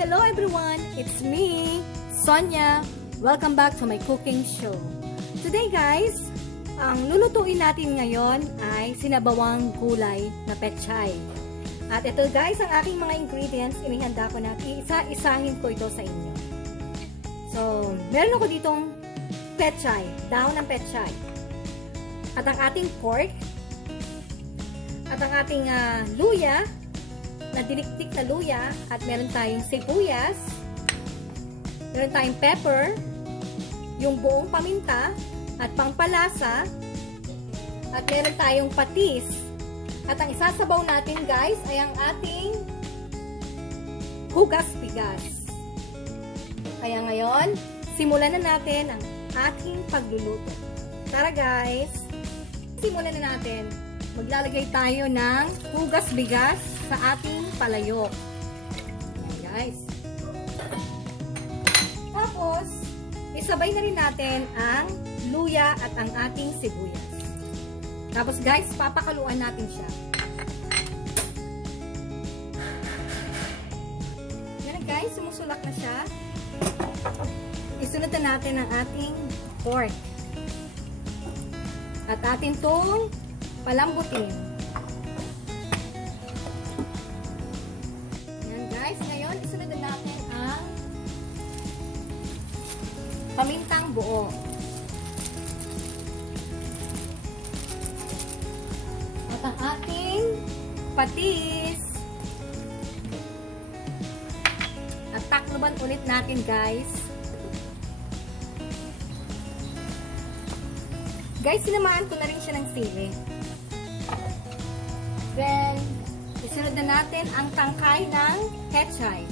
Hello everyone! It's me, Sonia. Welcome back to my cooking show. Today guys, ang lulutuin natin ngayon ay sinabawang gulay na pechay. At ito guys, ang aking mga ingredients, inihanda ko na. Isa-isahin ko ito sa inyo. So, meron ako ditong pechay, dahon ng pechay. At ang ating pork, at ang ating ah, luya, na diniktik na luya, at meron tayong sibuyas, meron tayong pepper, yung buong paminta, at pangpalasa, at meron tayong patis. At ang isasabaw natin guys ay ang ating hugas bigas. Kaya ngayon, simulan na natin ang ating pagluluto. Tara guys! Simulan na natin. Maglalagay tayo ng hugas bigas sa ating palayok. Ayan guys. Tapos, isabay na rin natin ang luya at ang ating sibuyas. Tapos guys, papakaluan natin siya. Na guys, sumusulak na siya. Isunod na natin ang ating pork. At atin itong palambutin. Yan guys, ngayon isunod na natin ang pamintang buo. At ang ating patis. At takloban ulit natin guys. Guys, sinamaan ko na rin siya ng sili. Then, isunod na natin ang tangkay ng pechay.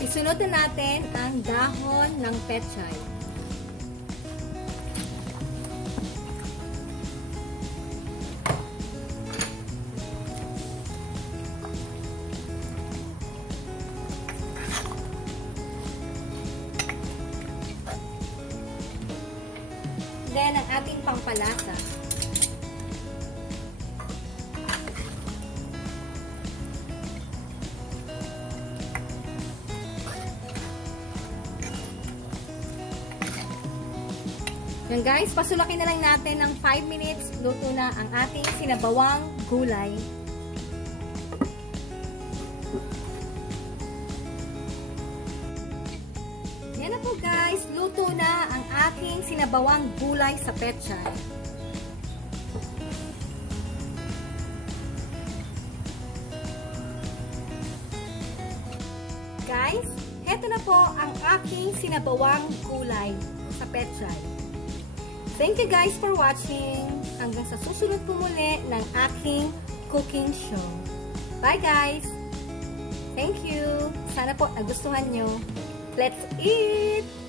Isunod na natin ang dahon ng pechay. Then, ang ating pangpalasa. Yan guys, pasulakin na lang natin ng 5 minutes. Luto na ang ating sinabawang gulay. Sinabawang gulay sa petchay. Guys, heto na po ang aking sinabawang gulay sa petchay. Thank you guys for watching. Hanggang sa susunod po muli ng aking cooking show. Bye guys! Thank you! Sana po nagustuhan nyo. Let's eat!